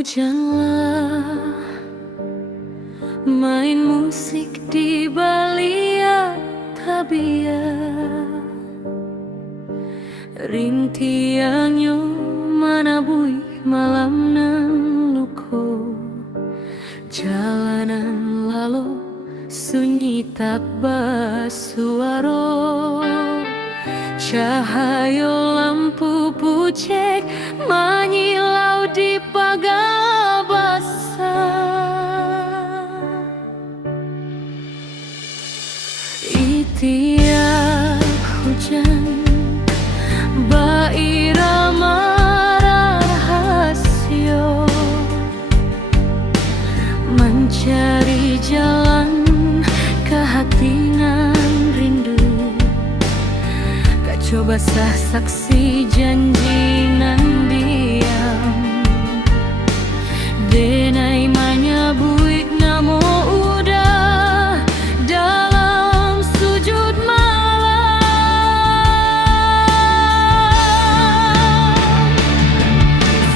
hujanlah, main musik di balik tabiat, rintiangnya mana bui malam nan luko, jalanan lalu sunyi tak basuaro, cahaya lampu pucek menyilau di pagar basah. Itiak hujan bairama rahasia, mencari jalan ke hati nan rindu, kak coba sah saksi janji nan diam, denai menyebut namo udah dalam sujud malam.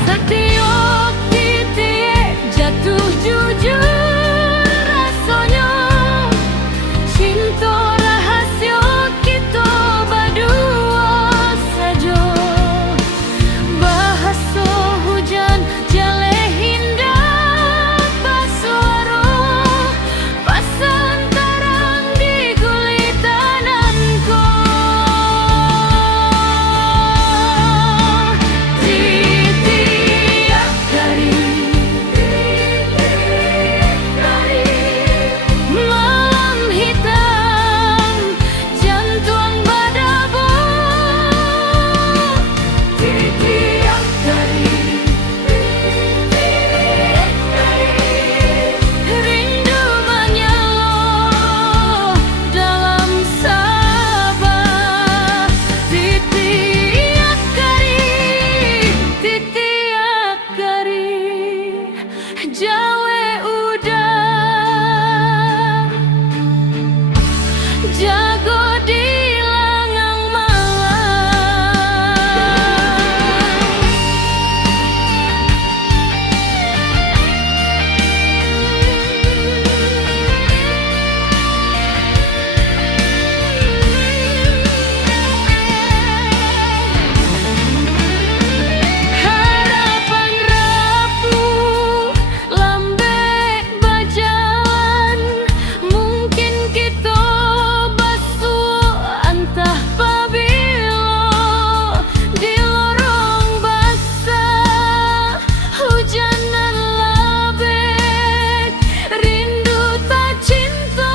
Setiap titik jatuh jujur rasanya, cinta rahasia kita berdua saja. Bahasa hujan jale hindah basuara, pasang terang di gulitananku. Tiap hari malam hitam jantung badabu, tiap hari rindu menyala dalam sabar. Tiap hari jawe udah jago di langang harapan rapuh lambek berjalan, mungkin kita basuh entah pabila di lorong basah hujanan labek, rindu tak cinta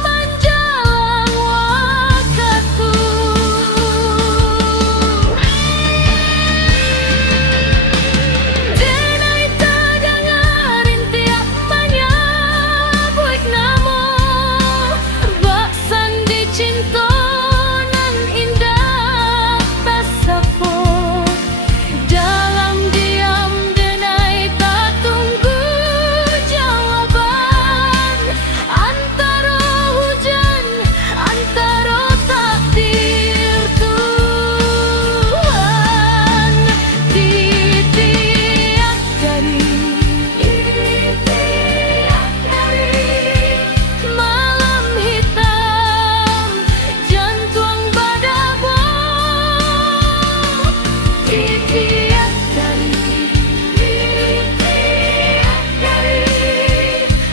menjalang waktu. Denai tak dengarin tiap menyebut nama, baksan di cinta nan indah tak sapa. Dalam diam denai tak tunggu jawaban, antara hujan antara takdir Tuhan. Tiap hari malam hitam jantung badabu, tiap hari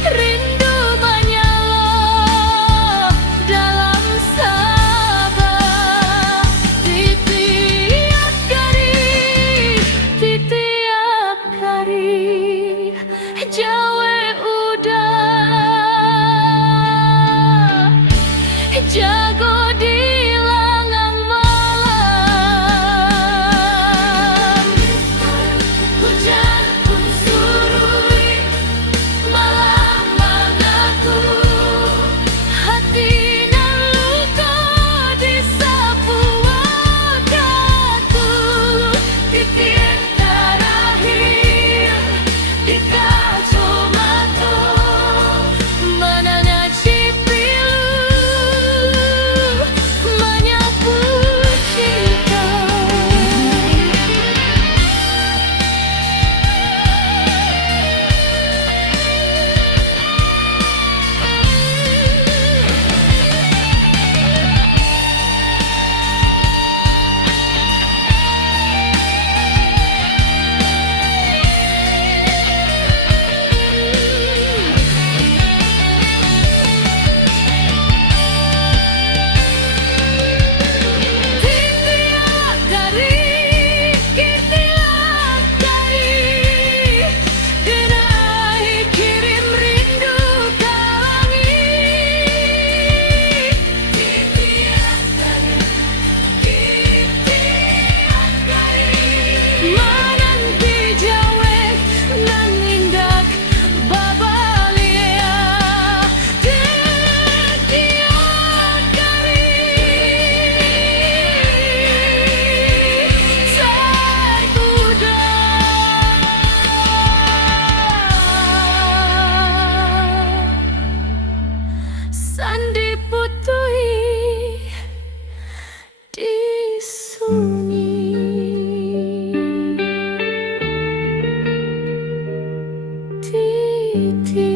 rindu menyala dalam sabar. Tiap hari jawe udah jago di langang malam. Hujan pun surui malam mengaku, hati nan luka disapu waktu. Titik terakhir di kaca tersakiti.